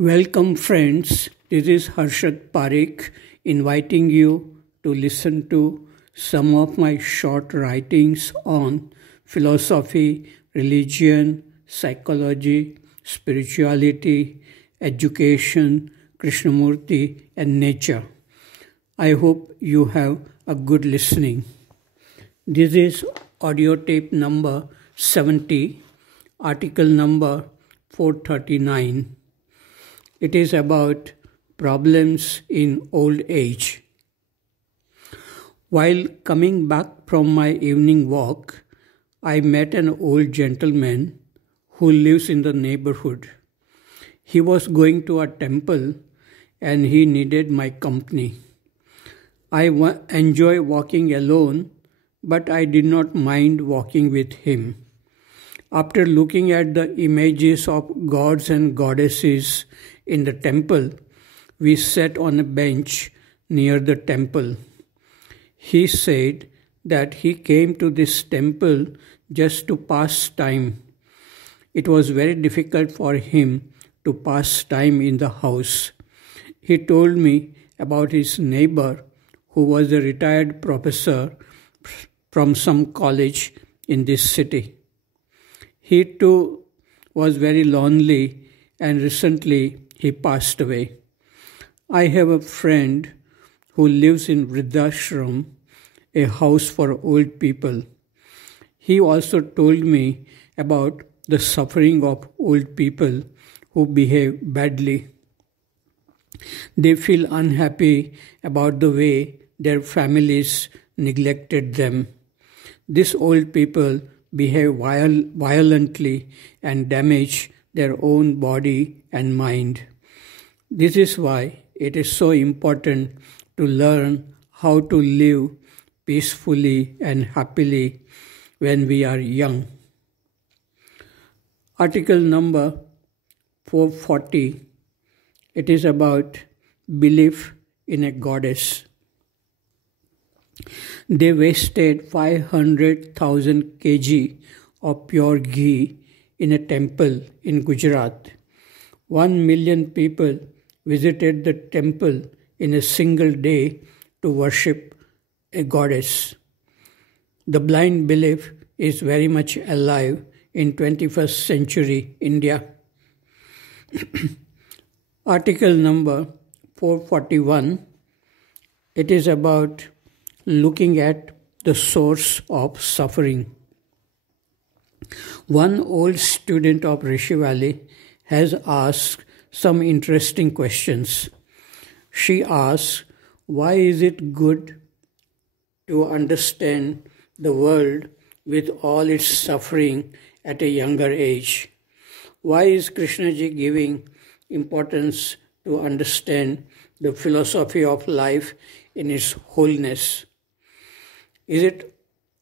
Welcome, friends. This is Harshad Parekh inviting you to listen to some of my short writings on philosophy, religion, psychology, spirituality, education, Krishnamurti, and nature. I hope you have a good listening. This is audio tape number 70, article number 439. It is about problems in old age. While coming back from my evening walk, I met an old gentleman who lives in the neighborhood. He was going to a temple and he needed my company. I enjoy walking alone, but I did not mind walking with him. After looking at the images of gods and goddesses in the temple, we sat on a bench near the temple. He said that he came to this temple just to pass time. It was very difficult for him to pass time in the house. He told me about his neighbor who was a retired professor from some college in this city. He too was very lonely and recently he passed away. I have a friend who lives in Vridhashram, a house for old people. He also told me about the suffering of old people who behave badly. They feel unhappy about the way their families neglected them. These old people behave violently and damage their own body and mind. This is why it is so important to learn how to live peacefully and happily when we are young. Article number 440. It is about belief in a goddess. They wasted 500,000 kg of pure ghee in a temple in Gujarat. 1 million people visited the temple in a single day to worship a goddess. The blind belief is very much alive in 21st century India. Article number 441. It is about looking at the source of suffering. One old student of Rishi has asked some interesting questions. She asks, why is it good to understand the world with all its suffering at a younger age? Why is Krishnaji giving importance to understand the philosophy of life in its wholeness? Is it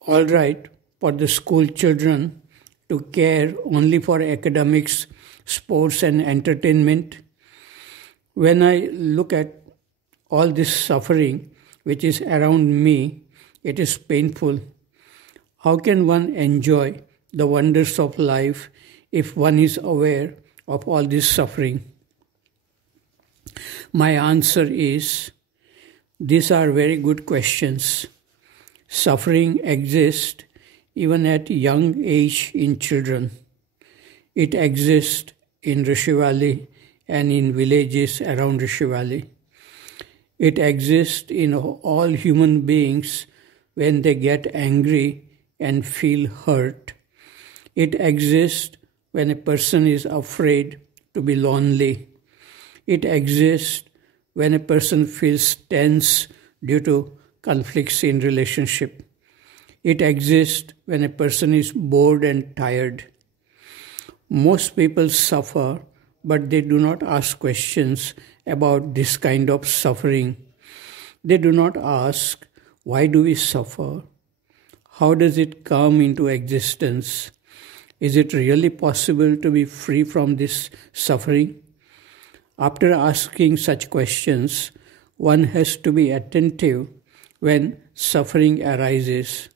all right for the school children to care only for academics, sports and entertainment? When I look at all this suffering which is around me, it is painful. How can one enjoy the wonders of life if one is aware of all this suffering? My answer is, these are very good questions. Suffering exists even at young age in children. It exists in Rishi and in villages around Rishi. It exists in all human beings when they get angry and feel hurt. It exists when a person is afraid to be lonely. It exists when a person feels tense due to conflicts in relationship. It exists when a person is bored and tired. Most people suffer, but they do not ask questions about this kind of suffering. They do not ask, why do we suffer? How does it come into existence? Is it really possible to be free from this suffering? After asking such questions, one has to be attentive when suffering arises.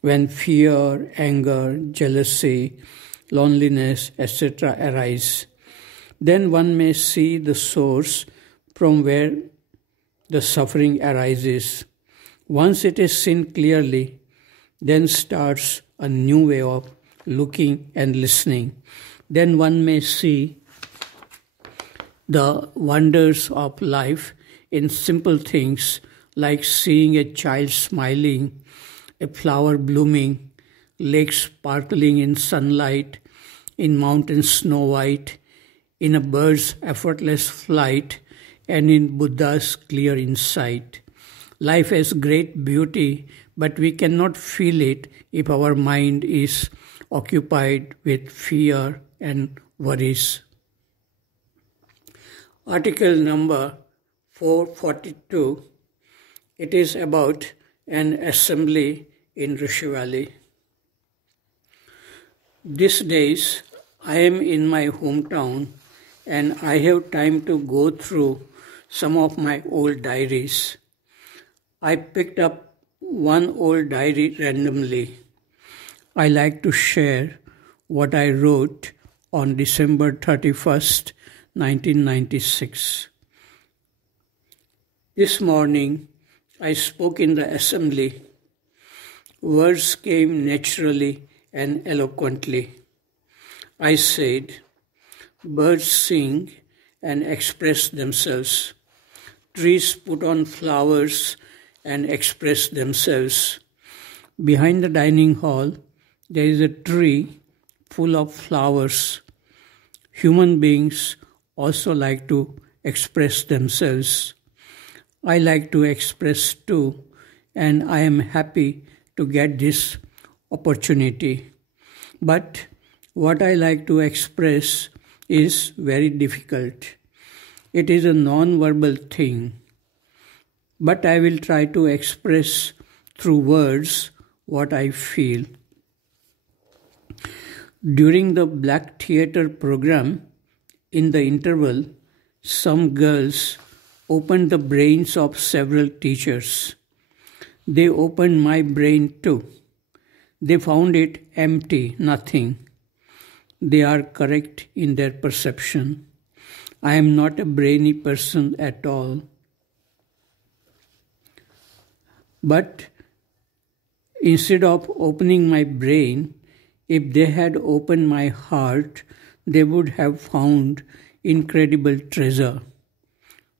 When fear, anger, jealousy, loneliness, etc. arise. Then one may see the source from where the suffering arises. Once it is seen clearly, then starts a new way of looking and listening. Then one may see the wonders of life in simple things like seeing a child smiling, a flower blooming, lakes sparkling in sunlight, in mountains snow white, in a bird's effortless flight, and in Buddha's clear insight. Life has great beauty, but we cannot feel it if our mind is occupied with fear and worries. Article number 442. It is about an assembly in Rishi Valley. These days, I am in my hometown and I have time to go through some of my old diaries. I picked up one old diary randomly. I like to share what I wrote on December 31st, 1996. This morning, I spoke in the assembly. Words came naturally and eloquently. I said, birds sing and express themselves. Trees put on flowers and express themselves. Behind the dining hall, there is a tree full of flowers. Human beings also like to express themselves. I like to express too, and I am happy to get this opportunity. But what I like to express is very difficult. It is a non-verbal thing. But I will try to express through words what I feel. During the Black Theatre program, in the interval, some girls opened the brains of several teachers. They opened my brain too. They found it empty, nothing. They are correct in their perception. I am not a brainy person at all. But instead of opening my brain, if they had opened my heart, they would have found incredible treasure.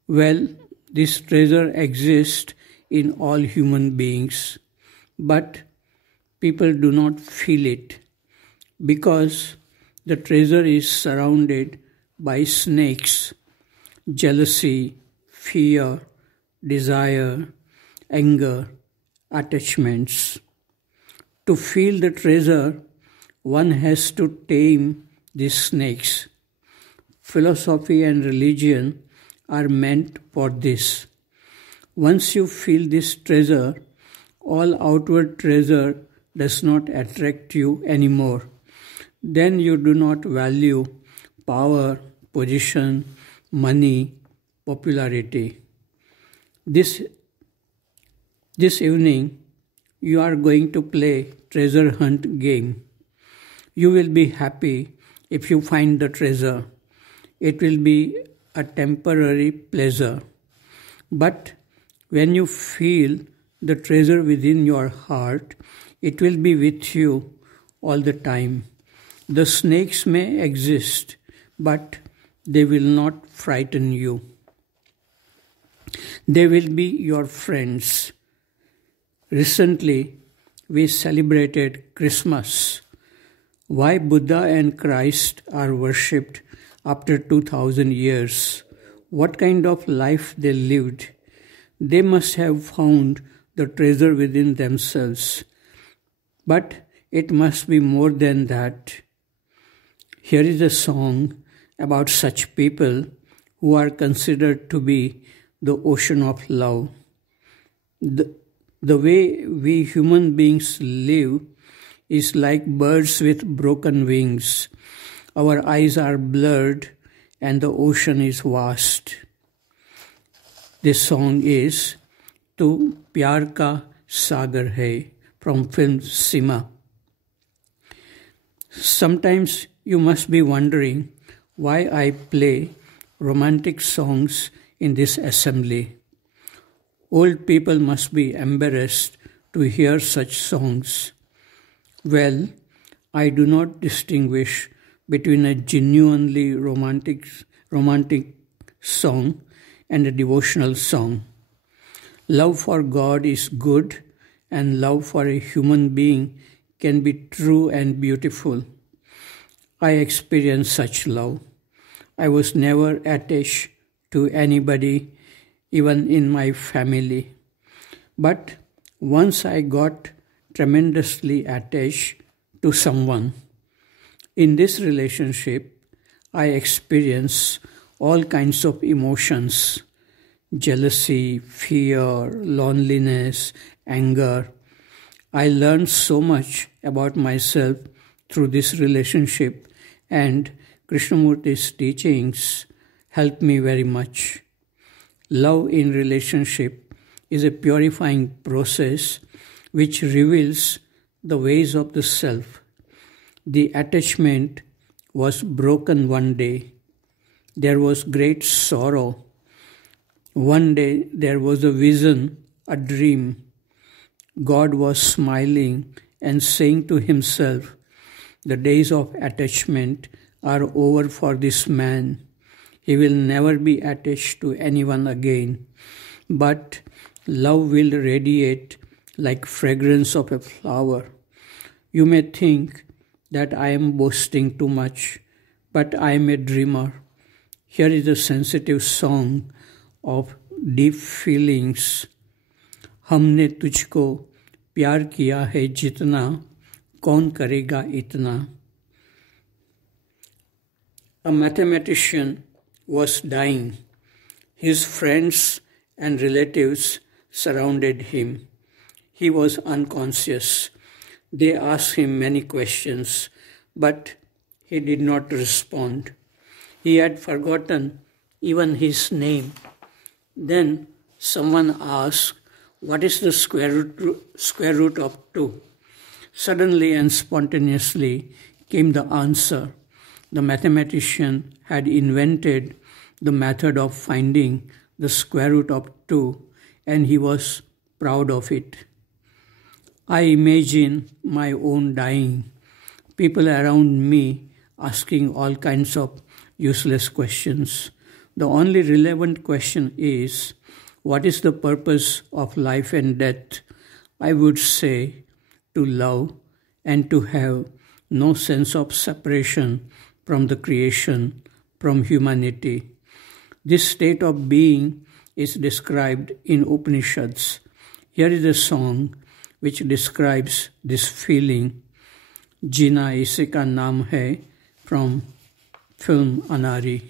Well, this treasure exists in all human beings, but people do not feel it because the treasure is surrounded by snakes, jealousy, fear, desire, anger, attachments. To feel the treasure, one has to tame these snakes. Philosophy and religion are meant for this. Once you feel this treasure, all outward treasure does not attract you anymore. Then you do not value power, position, money, popularity. This evening, you are going to play treasure hunt game. You will be happy if you find the treasure. It will be a temporary pleasure. But when you feel the treasure within your heart, it will be with you all the time. The snakes may exist, but they will not frighten you. They will be your friends. Recently, we celebrated Christmas. Why Buddha and Christ are worshipped after 2000 years? What kind of life they lived? They must have found the treasure within themselves. But it must be more than that. Here is a song about such people who are considered to be the ocean of love. The way we human beings live is like birds with broken wings. Our eyes are blurred and the ocean is vast. This song is Tu Pyar Ka Sagar Hai from film Sima. Sometimes you must be wondering why I play romantic songs in this assembly. Old people must be embarrassed to hear such songs. Well, I do not distinguish between a genuinely romantic song and a devotional song. Love for God is good, and love for a human being can be true and beautiful. I experienced such love. I was never attached to anybody, even in my family. But once I got tremendously attached to someone. In this relationship, I experienced all kinds of emotions: jealousy, fear, loneliness, anger. I learned so much about myself through this relationship, and Krishnamurti's teachings helped me very much. Love in relationship is a purifying process which reveals the ways of the self. The attachment was broken one day. There was great sorrow. One day there was a vision, a dream. God was smiling and saying to himself, "The days of attachment are over for this man. He will never be attached to anyone again. But love will radiate like fragrance of a flower." You may think that I am boasting too much, but I am a dreamer. Here is a sensitive song of deep feelings. हमने तुझको प्यार किया है जितना, कौन करेगा इतना. A mathematician was dying. His friends and relatives surrounded him. He was unconscious. They asked him many questions, but he did not respond. He had forgotten even his name. Then someone asked, "What is the square root of 2? Suddenly and spontaneously came the answer. The mathematician had invented the method of finding the square root of 2, and he was proud of it. I imagine my own dying, people around me asking all kinds of useless questions. The only relevant question is, what is the purpose of life and death? I would say, to love and to have no sense of separation from the creation, from humanity. This state of being is described in Upanishads. Here is a song which describes this feeling. Jina isi ka naam hai, from film Anari.